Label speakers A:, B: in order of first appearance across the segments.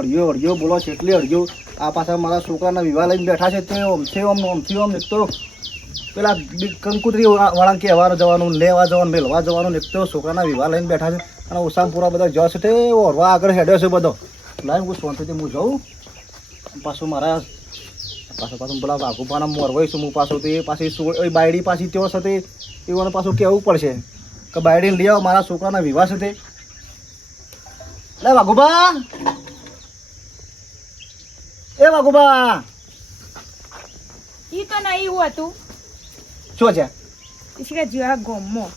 A: અડ્યો અડ્યો, બોલો છે એટલી અડ્યો. આ પાછા મારા છોકરાના વિવાહ લઈને બેઠા છે, તે ઓમથી ઓમ ઓમથી ઓમ, એક તો પેલા કંકુતરી વાળા કહેવા જવાનું, લેવા જવાનું મેળવા જવાનું ને એક તો છોકરાના વિવાહ લઈને બેઠા છે. અને ઓસામ પૂરા બધા જસ છે તે ઓરવા આગળ હેડ્યો છે બધો. લાઈન હું શાંતિથી હું જાઉં. પાછું મારા, પાછું પાછું પેલા વાઘુપાના મોરવાઈ છું, હું પાછું તે પાછી બાયડી પાછી તેઓ સાથે એઓને પાછું કહેવું પડશે કે બાયડીને લઈ આવો, મારા છોકરાના વિવાહ તે. લે વાઘુબા એ વાઘુબા.
B: ઈ તો નહીં એવું હતું.
A: શું છે?
B: ઈસી કે જીવા ગોમો.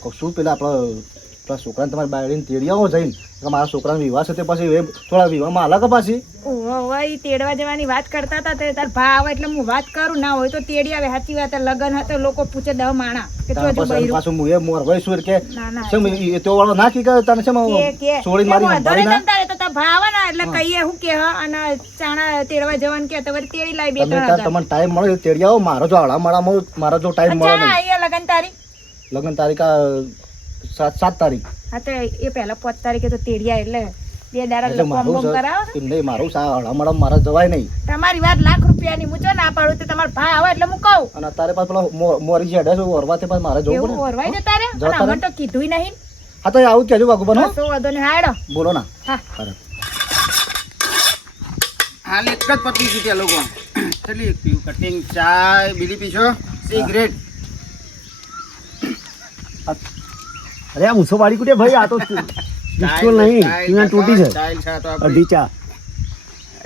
A: કહું શું પેલા આપણા પેલા છોકરાને તમારી બાયડીને તેડી આવો જઈને કે મારા છોકરાનો વિવાહ છે તે પછી એ થોડા વિવાહમાં અલગ પાછી?
B: ઓવા તેડવા જવાની વાત કરતા હતા તે તાર ભા આવે એટલે હું વાત કરું ના હોય તો તેડી આવે. સાચી વાત. લગન હતો લોકો પૂછે દહ માણા કે તો
A: તાર
B: બૈરું.
A: પાછું હું એ મોરવાઈ છું કે
B: ના ના
A: એ એ તો વાળો ના કી કરે તને છે
B: કે કે
A: મારી
B: કે
A: સંભાળી
B: વાંધો
A: ના
B: તો તાર ભા આવે ને એટલે કહીએ હું કે અને ચાણા તેડવા જવાનું કે તેડી લાવી બે ત્રણ.
A: તમને ટાઈમ મળે તેડી આવો મારો જો આળા માળામાં મારો જો ટાઈમ મળે
B: લગન તારી
A: લગ્ન તારીખ સાત સાત તારીખ.
B: હા તો એ પહેલા પાંચ તારીખે તો તેડિયા એટલે બે દાડા
A: લોકો
B: કોમ
A: મારું
B: કરાવો
A: નહીં મારું સા આળા માળામાં મારે જવાય નહીં.
B: તમારી વાત લાખ રૂપિયાની હું ચો ના પાડું તો તમાર ભા આવે એટલે હું કહું.
A: અને તારે પાછું પેલા મોરી જે છે ઓરવા તે પાછું મારે જવું પડે
B: ઓરવાય
A: તારે
B: અને અમને તો કીધું નહીં.
A: હા તો આવું જ કહેજો બાગુ બનો
B: તો વાંધો નહીં. હાડો.
A: બોલો ના.
B: હા.
C: હાલ એક જ પતી ગઈ ત્યાં લોકો ચલી એક પીવું. કટિંગ ચાય બીડી પીશો. સિગરેટ
D: અરે આ મૂછો વાળી કુટે ભાઈ આ તો પિસ્તોલ નહીં ટીના તૂટી છે અઢી ચા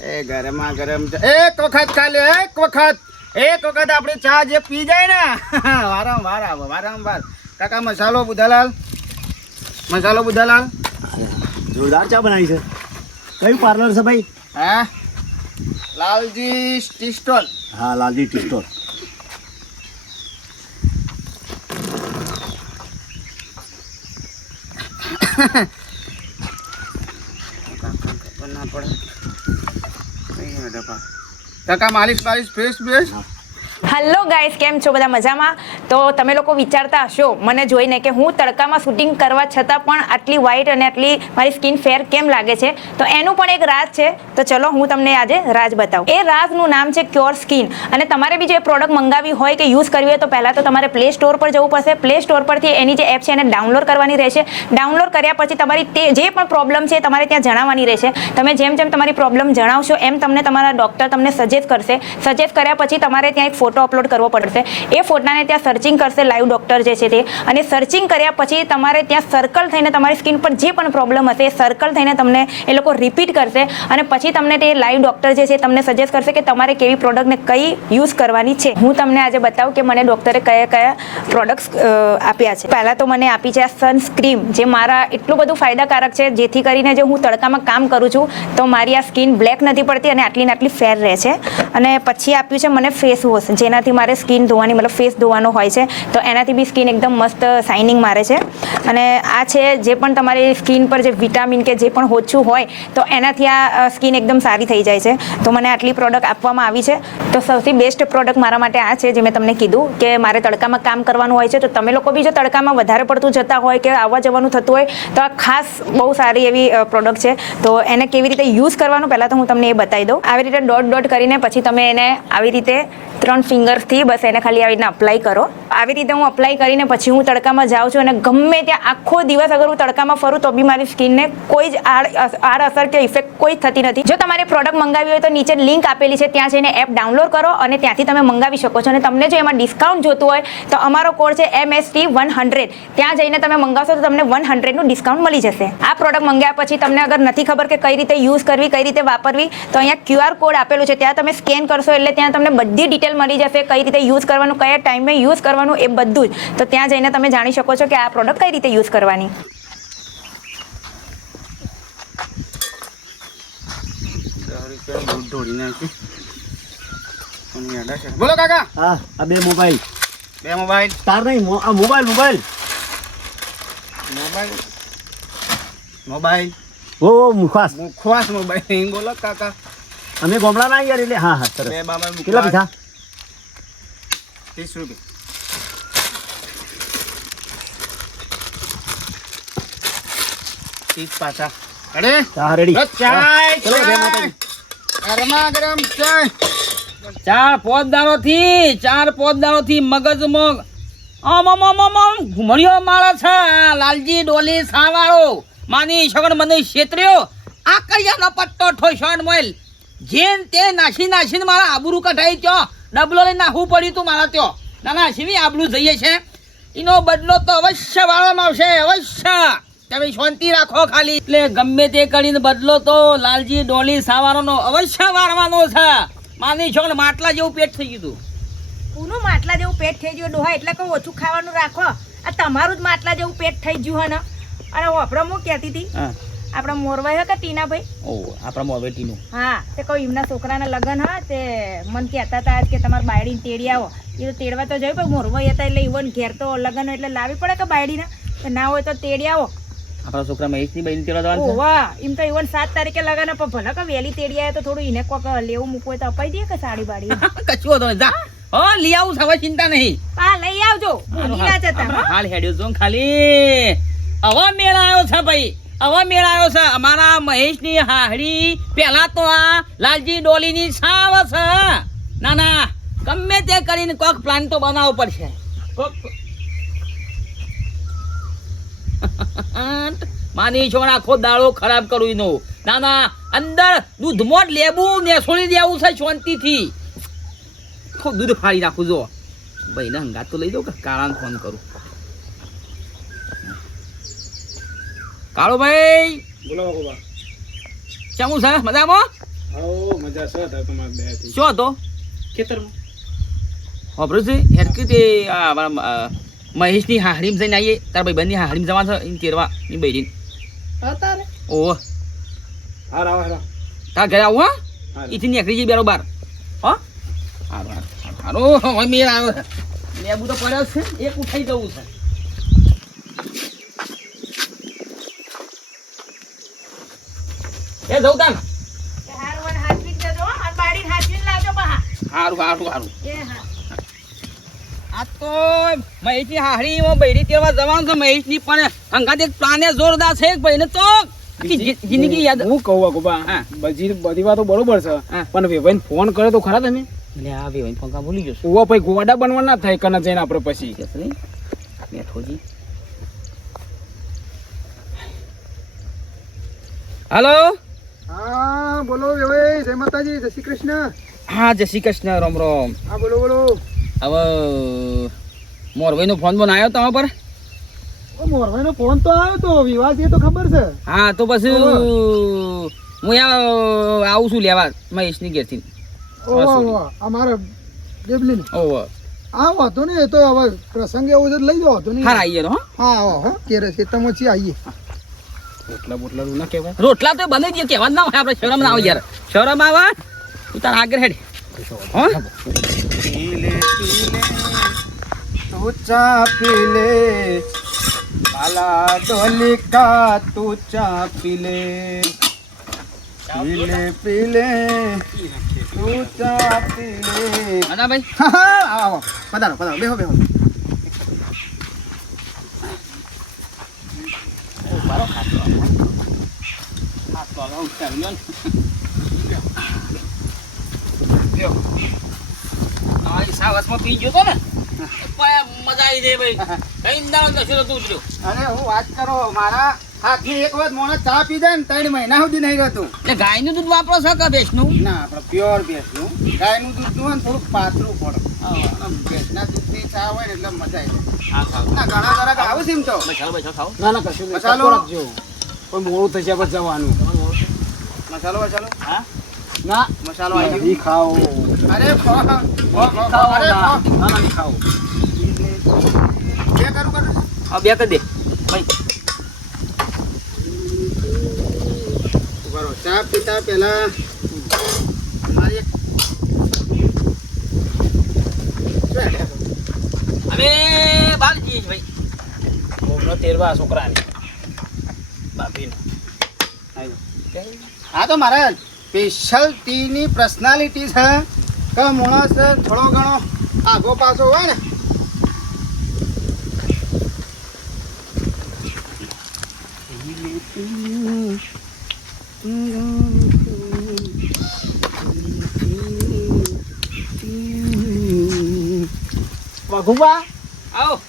C: એ ગરમા ગરમ એક વખત ખાલી એક વખત. એક વખત આપણે ચા જે પી જાય ને. વારંવાર આવે વારંવાર. કાકા મસાલો બુધાલાલ? મસાલો બુધાલાલ?
D: જોરદાર ચા બનાવી છે. કયું પાર્લર છે ભાઈ?
C: હા? લાલજી ટી સ્ટોલ
D: હા લાલજી ટી સ્ટોર
C: ના પડે કાકા માલિશ બાલિશ ફ્રેશ ફ્રેશ
B: હેલો ગાઈસ કેમ છો બધા મજામાં? તો તમે લોકો વિચારતા હશો, મને જોઈને કે હું તડકામાં શૂટિંગ કરવા છતાં પણ આટલી વ્હાઈટ અને આટલી મારી સ્કિન ફેર કેમ લાગે છે? તો એનું પણ એક રાજ છે. તો ચલો હું તમને આજે રાજ બતાવું. એ રાજનું નામ છે ક્યોર સ્કિન અને તમારે બી જે પ્રોડક્ટ મંગાવી હોય કે યુઝ કરવી હોય તો પહેલાં તો તમારે પ્લે સ્ટોર પર જવું પડશે. પ્લે સ્ટોર પરથી એની જે એપ છે એને ડાઉનલોડ કરવાની રહેશે. ડાઉનલોડ કર્યા પછી તમારી તે જે પણ પ્રોબ્લેમ છે એ તમારે ત્યાં જણાવવાની રહેશે. તમે જેમ જેમ તમારી પ્રોબ્લેમ જણાવશો, એમ તમને તમારા ડૉક્ટર તમને સજેસ્ટ કરશે. સજેસ્ટ કર્યા પછી તમારે ત્યાં એક ફોટો અપલોડ કરવો પડશે. એ ફોટાને ત્યાં સર્ચિંગ કરશે લાઈવ ડૉક્ટર જે છે તે. અને સર્ચિંગ કર્યા પછી તમારે ત્યાં સર્કલ થઈને તમારી સ્કિન પર જે પણ પ્રોબ્લેમ હશે એ સર્કલ થઈને તમને એ લોકો રિપીટ કરશે. અને પછી તમને તે લાઈવ ડૉક્ટર જે છે તમને સજેસ્ટ કરશે કે તમારે કેવી પ્રોડક્ટને કઈ યુઝ કરવાની છે. હું તમને આજે બતાવું કે મને ડૉક્ટરે કયા કયા પ્રોડક્ટ્સ આપ્યા છે. પહેલાં તો મને આપી છે આ સનસ્ક્રીમ જે મારા એટલું બધું ફાયદાકારક છે. જેથી કરીને જો હું તડકામાં કામ કરું છું, તો મારી આ સ્કિન બ્લેક નથી પડતી અને આટલી ને આટલી ફેર રહે છે. અને પછી આપ્યું છે મને ફેસ વોશ જેનાથી મારે સ્કિન ધોવાની, મતલબ ફેસ ધોવાનો હોય છે, તો એનાથી બી સ્કિન એકદમ મસ્ત શાઇનિંગ મારે છે. અને આ છે જે પણ તમારી સ્કિન પર જે વિટામિન કે જે પણ ઓછું હોય, તો એનાથી આ સ્કિન એકદમ સારી થઈ જાય છે. તો મને આટલી પ્રોડક્ટ આપવામાં આવી છે. તો સૌથી બેસ્ટ પ્રોડક્ટ મારા માટે આ છે, જે મેં તમને કીધું કે મારે તડકામાં કામ કરવાનું હોય છે. તો તમે લોકો બી જો તડકામાં વધારે પડતું જતા હોય કે આવવા જવાનું થતું હોય, તો આ ખાસ બહુ સારી એવી પ્રોડક્ટ છે. તો એને કેવી રીતે યુઝ કરવાનું, પહેલાં તો હું તમને એ બતાવી દઉં. આવી રીતે ડોટ ડોટ કરીને પછી તમે એને આવી રીતે ત્રણ ફિંગર્સથી બસ એને ખાલી આવી રીતના અપ્લાય કરો. આવી રીતે હું અપ્લાય કરીને પછી હું તડકામાં જાઉં છું અને ગમે ત્યાં આખો દિવસ અગર હું તડકામાં ફરું તો બી મારી સ્કિનને કોઈ જ આડ આડ અસર કે ઇફેક્ટ કોઈ થતી નથી. જો તમારે પ્રોડક્ટ મંગાવી હોય તો નીચે લિંક આપેલી છે, ત્યાં જઈને એપ ડાઉનલોડ કરો અને ત્યાંથી તમે મંગાવી શકો છો. અને તમને જો એમાં ડિસ્કાઉન્ટ જોતું હોય તો અમારો કોડ છે એમએસટી વન હંડ્રેડ ત્યાં જઈને તમે મંગાવશો તો તમને વન હંડ્રેડનું ડિસ્કાઉન્ટ મળી જશે. આ પ્રોડક્ટ મંગાવ્યા પછી તમને અગર નથી ખબર કે કઈ રીતે યુઝ કરવી, કઈ રીતે વાપરવી, તો અહીંયા ક્યુઆર કોડ આપેલું છે. ત્યાં તમે સ્કેન કરશો એટલે ત્યાં તમને બધી ડિટેલ મળી જશે કઈ રીતે યુઝ કરવાનું કયા ટાઈમે યુઝ કરવાનું એ બધું જ. તો ત્યાં જઈને તમે જાણી શકો છો કે આ પ્રોડક્ટ કઈ રીતે યુઝ કરવાની.
C: બોલો કાકા.
D: હા આ બે મોબાઈલ
C: બે મોબાઈલ
D: તાર નહીં આ મોબાઈલ મોબાઈલ
C: મોબાઈલ મોબાઈલ
D: ઓ ઓ મુખવાસ.
C: મુખવાસ મોબાઈલ બોલો કાકા.
D: અમે ગોમડા ના યાર એટલે હા હા સરસ.
C: બે બાબા
D: કેટલા પૈસા?
C: ત્રીસ રૂપિયા ત્રીસ પાછા. અરે
D: ચા રેડી
C: ચાય. ગરમા ગરમ ચાય
E: ચાર પોતદારો થી ચાર પોતદારો થી મગજમાં આમ આમ આમ આમ આમ ઘુમડીઓ મારે છે. લાલજી ડોલી સાવાળો માની સગન મને છેતર્યો આ કરિયાનો પટ્ટો ઠોસણ મોલ જેન તે નાસી નાસીને મારા આબરૂ કઢાઈ ત્યો. ડબલો લઈને નાખવું પડ્યું તું મારા ત્યો. ના ના આબલું જઈએ છે. એનો બદલો તો અવશ્ય વાળવામાં આવશે અવશ્ય. તમે શાંતિ રાખો ખાલી. એટલે ગમે તે કરીને બદલો તો લાલજી ડોલી સાવારોનો અવશ્ય વાળવાનો છે. માની છો ને માટલા જેવું પેટ થઈ ગયું તું.
F: પૂનું માટલા જેવું પેટ થઈ ગયું? ડોહા એટલે કહું ઓછું ખાવાનું રાખો. આ તમારું જ માટલા જેવું પેટ થઈ ગયું હે ને? અને આપણે હું કહેતી હતી. આપણા મોરવાઈ હે કે ટીનાભાઈ
E: ઓ આપણા મોવેટીનું
F: હા તે કહું એમના છોકરાના લગ્ન હા તે મન કહેતા હતા કે તમારે બાયડી તેડી આવો. એ તો તેડવા તો જયું પણ મોરવાઈ હતા એટલે ઈવન ઘેર તો લગ્ન એટલે લાવી પડે કે બાયડીના. ના હોય તો તેડી આવો.
E: આપણા છોકરા મહેશની બહેન તેડવા જવાનું
F: વાહ એમ તો ઈવન સાત તારીખે લગન પણ ભલે કે વહેલી તેડી આવે તો થોડું એને કોક લેવું મૂકવું તો અપાઈ દે કે સાડી બાડી.
E: કશું હતો જા. ઓ લઈ આવું સવા ચિંતા નહીં.
F: હા લઈ આવજો. ભૂલી ના જતા
E: હાલ હેડ્યો જો ખાલી. હવે મેળા આવ્યો છે ભાઈ. હવે મેળ છે. અમારા મહેશની હાહડી પહેલા તો આ લાલજી ડોલીની સાવ છે. ના ના, ગમે તે કરીને કોક પ્લાન તો બનાવવો પડશે. માની છો આખો દાળો ખરાબ કરું એનો ના ના અંદર મોટ લેબુ ને છોડી દેવું છે શાંતિથી ખૂબ દૂધ ફાડી નાખું જો ભાઈ ને હંગાત તો લઈ દઉં કે કારણ ફોન કરું કાળો ભાઈ
C: બોલો બાબા
E: કેવું છે? મજામાં?
C: આવો મજા છે તાર તમારે બેથી.
E: શું હતો?
C: ખેતરમાં.
E: વાપરું છે કે તે આ મહેશની હાહડીમાં જઈને આવીએ. તાર ભાઈ બંધની હાહડીમ જવાનું છે ઇન તેરવા ની બૈરી
C: તારે?
E: ઓહો.
C: હાર આવો હાર.
E: તારા ઘરે આવું હા. એથી નીકળી જઈએ બેરો બાર. હો? હારું હારું. હારું હવે મેળ આવ્યો છે લેબુ તો પડ્યો જ છે એક ઉઠાઈ જવું છે. એ જઉં તાન.
F: હારું અને હાચવીને જજો હો, અને બાળીને હાચવીને લાવજો પાછા.
E: હારું હારું હારું.
F: એ હા.
E: આ તો મહેશની હાહડીમાં બૈરી તેરવા જવાનું છે મહેશની પણ અંગાત એક પ્લાને જોરદાર છે ભાઈને તો. જિંદગી યાદ
G: હું કહું અગુબા
E: હા.
G: બધી બધી વાતો બરોબર છે
E: હા.
G: પણ વેવાઈને ફોન કરે તો ખરા તમે
E: એટલે આ વેવાઈને ફોન ભૂલી જશો?
G: ઉવા પછી ગોવાડા બનવા ના થાય કને જઈને આપણે પછી.
E: બેઠોજી. હાલો?
C: હા બોલો વેવાઈ જય માતાજી જય શ્રી કૃષ્ણ.
E: હા જય શ્રી કૃષ્ણ રામ રામ.
C: હા બોલો બોલો.
E: હવે મોરભાઈનો ફોન બોન આવ્યો તમારા પર?
C: મોરભાઈ નો ફોન તો આવ્યો તો વિવાહ છે તો ખબર છે.
E: હા તો પછી હું આવું છું લેવા મહેશની ઘેરથી.
C: અમારે
E: ઓહો
C: હા વાંધો નહીં એ તો હવે પ્રસંગ એવો છે લઈ જાઓ વાંધો નહીં.
E: આવીએ હા.
C: હા કેરે છે તમે છીએ આવીએ
G: રોટલા બોટલા નું ના કહેવાય?
E: રોટલા તો બને ગયા કહેવા ના હોય આપણે શરમ ના આવે યાર. શરમ આવે તું તાર આગળ હેડ. હો?
A: પીલે પીલે તું ચા પીલે માલા ડોલિકા તું ચા પીલે પીલે પીલે તું ચા પીલે
E: મજા ભાઈ
A: હા આવો. પધારો પધારો. બેહો બેહો.
E: આ સાવસમાં પી ગયો તો ને. મજા આવી જાય ભાઈ. કઈ દાડો નશો નતું ઉતર્યું?
C: અરે હું વાત કરો મારા હાથની એક વખત મોણસ ચા પી જાય ને ત્રણ મહિના સુધી નહીં રહેતું.
E: એટલે ગાયનું દૂધ વાપરો છો કે ભેંસનું?
C: ના આપણે પ્યોર ભેંસનું. ગાયનું દૂધનું ને થોડુંક પાતળું પડે. ચા હોય ને એટલે મજા આવી જાય. ના ઘણા ઘણા આવું છે એમ તો.
E: ચાલો ભાઈ ખાઓ.
G: ના ના કશું
C: મસાલો?
G: રાખજો કોઈ મોડું થશે પછી જવાનું.
C: મસાલો મસાલો?
E: હા?
G: ના.
C: મસાલો આવી
G: ખાઓ.
C: અરે ખો, ખો, ખો, ખો, અરે
G: ના. ખાઓ.
C: બે કરું કરું?
E: આ બે કરી દે. ભાઈ.
C: ચા પીતા પહેલા મારી એક શું હેડે છે?
E: હવે બહાર જઈએ છીએ ભાઈ.
G: બહુનો તેરવા છોકરાને. બાપીને.
C: હા તો મારા સ્પેશિયલ ટીની પર્સનાલિટી છે કે માણસ થોડો ઘણો આગો પાછો હોય ને.
D: વાઘુબા?
E: આવો.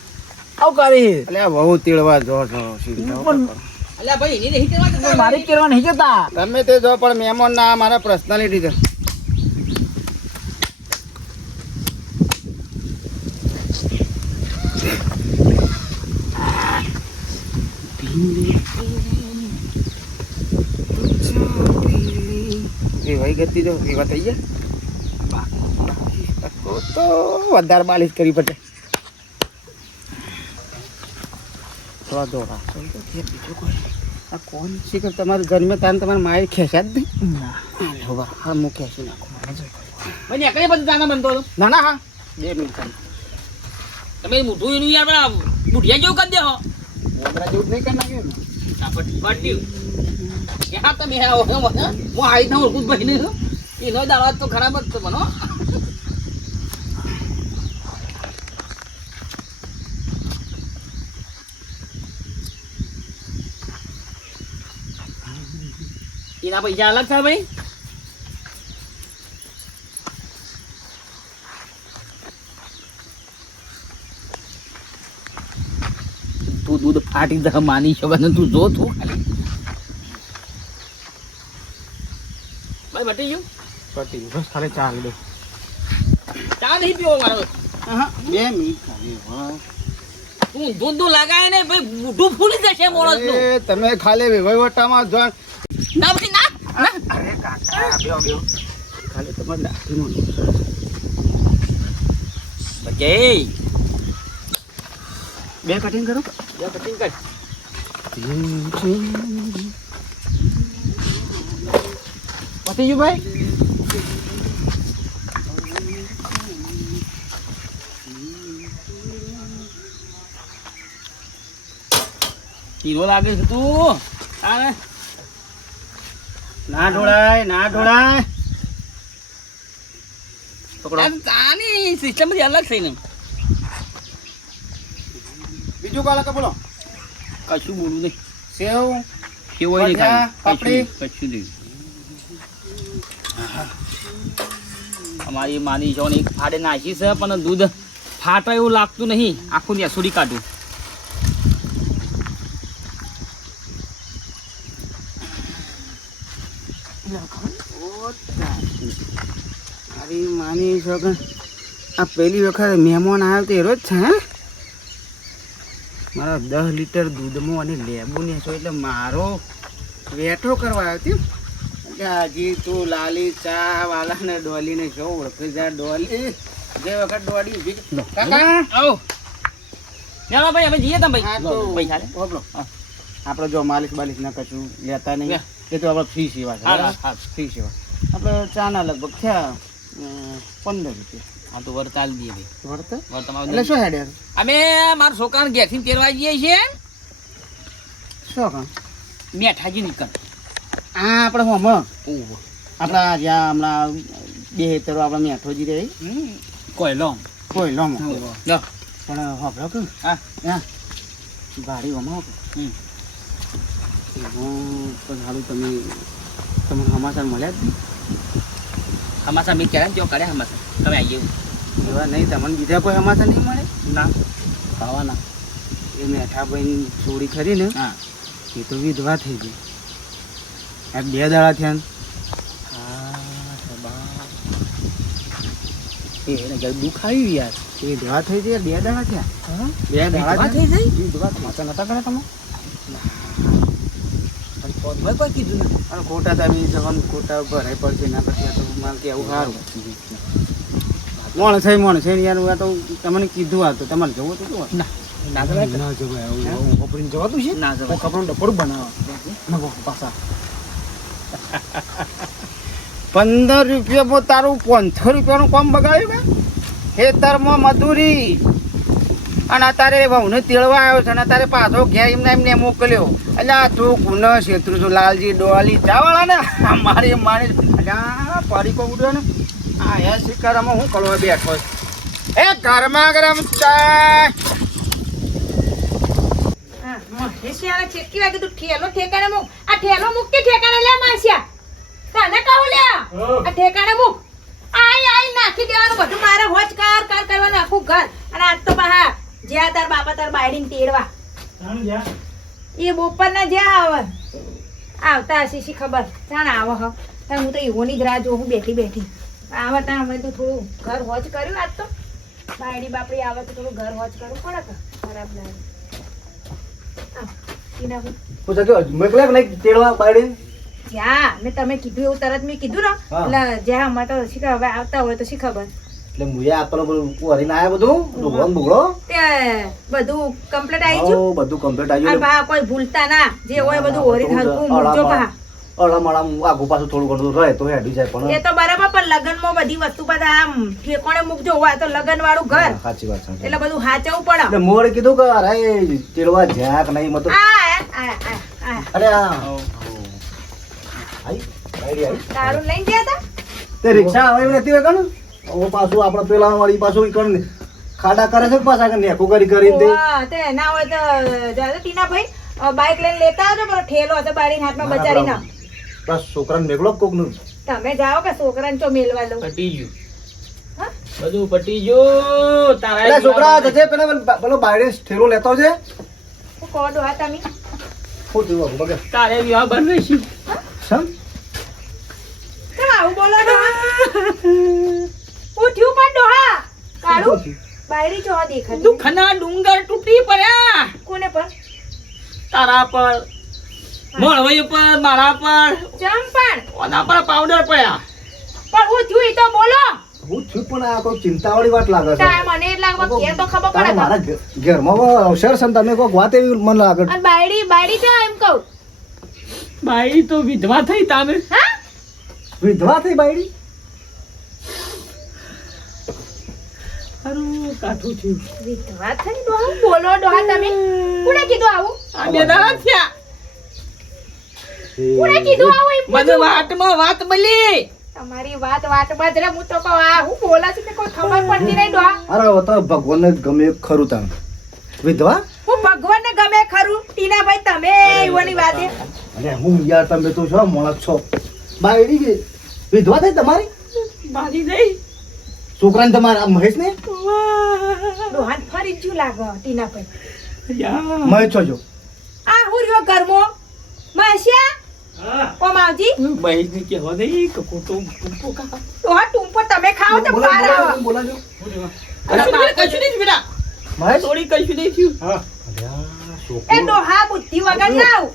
D: આવ કરી.
C: અલ્યા બહુ તેડવા જો છો ચિંતા ન
D: પણ
C: કરો.
E: અલ્યા ભાઈ એની નહીં કરવા જતા
D: મારે નહીં જતા.
C: ગમે તે જો પણ મહેમાન ના મારા પર્સનાલિટી છે. વેવાઈ ગતિ જો વેવા થઈ ગયા? તો તો વધારે બાલિશ કરી પડે. થોડા દો બીજું કોઈ આ કોણ શીખર તમારે જન્મે તાન તમારે માય ખેંચ્યા જ નહીં? હા હું ખેંચી નાખું.
E: એકડે બધું જાના બનતો હતો
C: ના ના હા. બે મિનિટ
E: તમે મોઢું એનું યાર બુઢિયા જેવું કરી દેહો
C: મોગરા જેવું નહીં કરી નાખ્યું ને?
E: હા તમે હે આવી ઓળખું ભાઈ ને એનો દાવા તો ખરાબ જ છે એના પૈસા અલગ છે ભાઈ તું દૂધ ફાટી દે માની છે ને તું જો તું ખાલી. ભાઈ બટી ગયું?
C: કટી બસ ખાલી ચાલ દે
E: ચા નહીં પીવો મારો.
C: હા બે મિનિટ ખાલી
E: તું દૂધ લગાય ને ભાઈ બુઢું ફૂલી જશે
C: મોણસનું તમે ખાલી વહીવટામાં જો
E: ના ભાઈ ના ના.
C: અરે કાકા બેહો બેહો ખાલી તમારે દાઢીમાં
E: પછી
C: બે કટિંગ કરો
E: બે કટિંગ કર
C: પતી ગયું ભાઈ
E: હીરો લાગે છે તું. તારે?
C: ના ઢોળાય ના ઢોળાય. પકડો.
E: સિસ્ટમ બધી અલગ છે ને
C: બીજું કાલે બોલો.
E: કશું બોલું નહીં.
C: સેવ
E: કેવો નહીં
C: પાપડી.
E: કશું નહીં. અમારી માની જોન એક ફાડે નાખી છે પણ દૂધ ફાટા એવું લાગતું નહીં. આખું ત્યાં સુડી કાઢું.
C: મારી છોકરા આ પહેલી વખત મહેમાન આવ્યો તો એરો જ છે હે? મારા દસ લીટર દૂધમાં અને લેબુ ને છો એટલે મારો વેઠો કરવા આવ્યો એટલે હજી તું લાલી ચા વાલાને ડોલીને જો ઓળખે જા ડોલી? જે વખત ડોલી ઊભી. કાકા
E: આવો. ચાલો ભાઈ અમે જઈએ તમે.
C: આ
E: ભાઈ લે
C: આપણે જો માલિક બાલિક ના કશું લેતા નહીં. એ તો આપણે ફ્રી સેવા છે. ફ્રી સેવા. આપણે ચાના લગભગ થયા. પંદર રૂપિયા.
E: હા તો વરતાલ દઈએ ભાઈ.
C: વર્ત
E: વર
C: એટલે શું હેડે
E: અમે મારા છોકરાને ઘેરથી તેરવા જઈએ છીએ.
C: શું કામ?
E: મેઠાજી નીકળ.
C: આ આપણે હોમ
E: ઓહો.
C: આપણા જ્યાં હમણાં બે હેતરો આપણે મેઠોજી રહી.
E: કોઈ લોંગ
C: કોઈ લોંગ
E: લો.
C: પણ હોભળો કે?
E: હા.
C: હા. ગાડી હોમાં
E: હમ.
C: હું પણ સારું તમે તમને સમાચાર મળ્યા જ?
E: હમાસા મેં ક્યારે જો કરે હમાસા. તમે આવીએ
C: એવા નહીં તમને બીજા કોઈ હમાસા નહીં મળે?
E: ના. ખાવાના.
C: એ મેઠાભાઈ છોડી ખરી ને
E: હા.
C: એ તો વિધવા થઈ ગઈ. આ બે દાડા થયા.
E: એને ઘર દુઃખ આવ્યું યાર
C: એ વિધવા થઈ જાય બે દાડા થયા. બે દાડા
E: થઈ જાય?
C: વિધવા સમાચાર નતા કરે તમે?
E: મેં કોઈ કીધું
C: અને ખોટા તમે જવાનું ખોટા ભરાય પડશે એના પછી આ તો મારે કેવું સારું. મોણ છે મોણ છે ને યાર આ તો તમને કીધું આ તો. તમારે જવું તો
E: ના. ના જવાય કે?
G: ના જવાય આવું આવું. જવાતું છે?
E: ના જવાય.
G: કપડું ડફોડું બનાવવા. પાછા.
C: પંદર રૂપિયામાં તારું પાંચસો રૂપિયાનું કામ બગાડ્યું ને ખેતરમાં મજૂરી. અને અત્યારે વહુને તેડવા આવ્યો છે અને અત્યારે પાછો ઘેર એમને એમને મોકલ્યો. એટલે આ તું કુન શેત્રુ છું લાલજી ડોલી ચાવાળા ને મારી મારી અલ્યા પડી કહું ઉડ્યો ને આ હે શિકારામાં હું કરવા બેઠો છું. એ ગરમા ગરમ ચા
F: માસિયા ચેટકી વાગે તું ઠેલો ઠેકાણે મૂક. આ ઠેલો મૂક કે ઠેકાણે લે માસિયા તને કહું લે? આ ઠેકાણે મૂક. આઈ આઈ નાખી દેવાનું બધું. મારે હોજ કાર કાર કરવાનું આખું ઘર. અને આજ તો બહા જ્યાં તાર બાપા તાર બાયડીને તેડવા. એ બપોરના જ્યાં આવે. આવતા હશે શી ખબર? તાણ આવે હ. હું તો એવોની જ રાહ જોઉં બેઠી બેઠી. આવે ત્યાં અમે તો થોડું ઘર હોજ કર્યું આજ તો. બાયડી બાપડી આવે તો થોડું ઘર હોજ કરવું પડે કે ખરાબ લાગે.
A: હું તો કહ્યું, મોકલ્યા નહીં તેડવા બાયડી
F: જ્યાં મેં તમે કીધું એવું તરત મેં કીધું ને. એટલે જ્યાં અમારે તો શી હવે આવતા હોય તો શી ખબર?
A: એટલે મુએ આપેલો બધું વરીને આવ્યા બધું? ભગવાન
F: ભૂગળો બધું કમ્પ્લીટ આવી ગયું?
A: બધું કમ્પ્લીટ આવી ગયું
F: ભા કોઈ ભૂલતા ના. જે હોય બધું ઓરી હલકું મૂકજો ભા
A: અળામળામ આગુ પાછું થોડું ઘણું રહે તો હેડી જાય
F: એ તો બરાબર પણ લગનમાં બધી વસ્તુ બધા આમ ઠેકોણે મૂકજો. હોય તો લગન વાળું ઘર
A: સાચી વાત છે
F: એટલે બધું હાચવું પડે.
A: એટલે મોરે કીધું કે અરે તેડવા જ્યાં કે નહીં મતો
F: આ આ આ આ
A: અરે આ. આઈ
F: દારૂ લઈને ગયા તા?
A: તે રિક્ષા આવે નથી હોય કણ હવે પાછું આપણે પેલા વાળી પાછું કણ ખાડા કરે છે પાછા કે નેકો કરી કરી તે.
F: ઓવા, તે ના હોય તો જાજો ટીનાભાઈ બાઇક લઈને લેતા આવજો પણ ઠેલો હતો બારીના હાથમાં બચારી ના
A: બસ છોકરાને મેકલો કોકનું
F: તમે જાઓ કે છોકરાને તો મેલવા લઉં
E: પટી ગયું
F: હા?
E: બધું પટી ગયું તારા
A: છોકરા જજે પેલા પેલો બાયડે ઠેલો લેતો છે
F: હું કહો ડોહા તમે.
A: શું થયું બાબુ બગે
E: તારે વિવાહ બને
A: સમ
F: કેમ આવું બોલો ઉઠ્યું પણ ડોહા. કાળું બાયડી જોવા દેખાતી
E: દુખના ડુંગર તૂટી પડ્યા.
F: કોને પર?
E: તારા પર. મળવઈ પર મારા પર.
F: ચમ પણ?
E: ઓના પર પાવડર પડ્યા.
F: પણ હું થયું તો બોલો.
A: હું છું પણ આ કોઈ ચિંતાવાળી વાત લાગે છે.
F: મને એ લાગે કે તો ખબર પડે
A: મારા ઘરમાં ઘેરમાં અવસર છે તમે કોઈક વાત એવી મને લાગે
F: અને બાયડી બાયડી તો એમ કહું.
E: બાયડી તો વિધવા થઈ તમે
F: હા?
A: વિધવા થઈ બાયડી?
E: હારું કાઠું થયું
F: વિધવા થઈ ડોહા બોલો ડોહા તમે. કોને કીધું આવું?
E: આ બે દાડા થયા.
F: કોને કીધું આવું
E: મને વાતમાં વાત મળી.
F: તમારી વાત વાત બાજરે હું તો કહું આ હું બોલા છું કે કોઈ ખબર પડતી નહીં ડોહા.
A: અરે તો ભગવાનને ગમે ખરું તાણ. વિધવા?
F: હું ભગવાનને ગમે ખરું. ટીનાભાઈ તમે એવાની વાતે
A: અને હું યાર તમે તો છો મોણસ છો. બાયડી વિધવા થઈ તમારી?
E: મારી નહીં
A: છોકરાને તમારા મહેશ ને?
F: ડોહાન ફરી જ્યું લાગો ટીના
E: પર?
A: મહેશ છો જો.
F: આ હું રહ્યો ઘરમો? માસ્યા ઓ માવજી
E: બહેનને કહેવા નહીં કે ખોટો ટૂંપો કા.
F: આ ટૂંપો તમે ખાઓ તો
A: બોલા-
F: આવો.
A: બોલા- બોલાજો
E: કશું નહીં બેટા.
A: મહેશ?
E: થોડી કશું નહીં થયું.
A: હા.
F: એ
A: છોકરો
F: ડોહા બુદ્ધિ વગર લાવ આવ.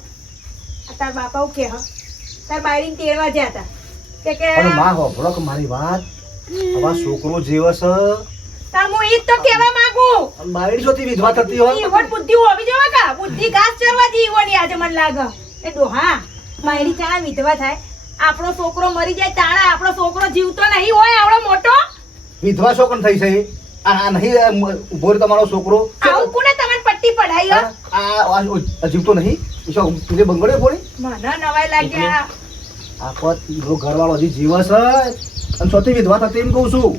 F: તાર બાપા કે હ. તાર બાયરી તેડવા જ્યા હતા. કે કે
A: અને માં હોભળો કે મારી વાત? આવા છોકરો જેવો છે.
F: ઈ તો કેવા માંગુ.
A: મારી જોતી વિધવા થતી હોય
F: ઈવોન બુદ્ધિ હોવી જોવે કા? બુદ્ધિ ઘાસ ચરવા જી ઈવોની આજે મને લાગે. એ ડોહા મારી ચાણા વિધવા થાય. આપણો છોકરો મરી જાય તાણા આપણો છોકરો જીવતો નહીં હોય આવડો મોટો.
A: વિધવા છોકરો થઈ છે. આ નહીં ઊભો તમારો છોકરો.
F: આવું કોને તમને પટ્ટી પડાઈ?
A: આ જીવતો નહીં. ઈ શું પેલે બંગડે પડી
F: મને નવાઈ લાગ્યા.
A: આ પત ઘરવાળો હજી જીવે છે અને સૌથી વિધવા થતી એમ કહું છું.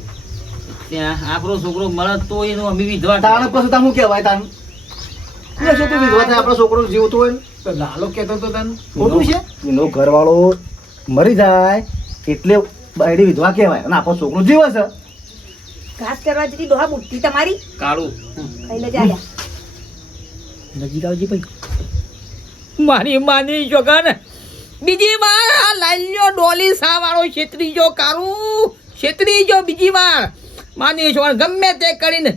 E: આપણો છોકરો મળે તો એનો અમે વિધવા
A: તાણ પછી તમે કહેવાય તાણ? એ વિધવા થાય આપણો છોકરો જીવતો હોય ને?
G: તો લાલો કેતો તો તને
A: ખોટું છે? એનો ઘરવાળો મરી જાય એટલે બાયડી વિધવા કહેવાય. અને આપણો છોકરો જીવે છે.
F: ઘાસ ચરવા જતી ડોહા તમારી.
E: કાળું.
F: ખાઈ લે જા
E: નજીક આવજી ભાઈ. મારી માની જોગન બીજી વાર આ લાલ્યો ડોલી સા વાળો છેતરી જો કારું. છેતરી જો બીજી વાર. માની છોડ ગમે તે કરીને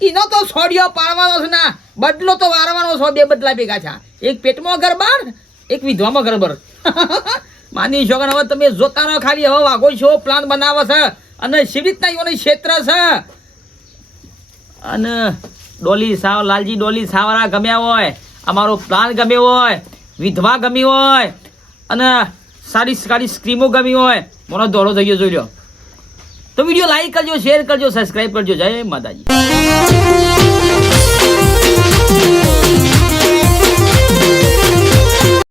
E: એનો તો છોડ્યો પાડવાનો છે ના બદલો તો વારવાનો છો, બે બદલા ભેગા છે એક પેટમાં ગરબાર એક વિધવામાં ગરબર માની છોકર હવે તમે જોતા રહો ખાલી હવે વાગો છો, પ્લાન બનાવો છે અને શી રીતના ઈઓને ક્ષેત્ર છે? અને ડોલી સાવ, લાલજી ડોલી સાવરા ગમ્યા હોય, અમારો પ્લાન ગમ્યો હોય, વિધવા ગમી હોય અને સારી સારી સ્ક્રીમો ગમી હોય, મને દોડો થઈ ગયો, જોઈ લો તો વીડિયો લાઈક કરજો શેર કરજો સબસ્ક્રાઈબ કરજો. જય માતાજી.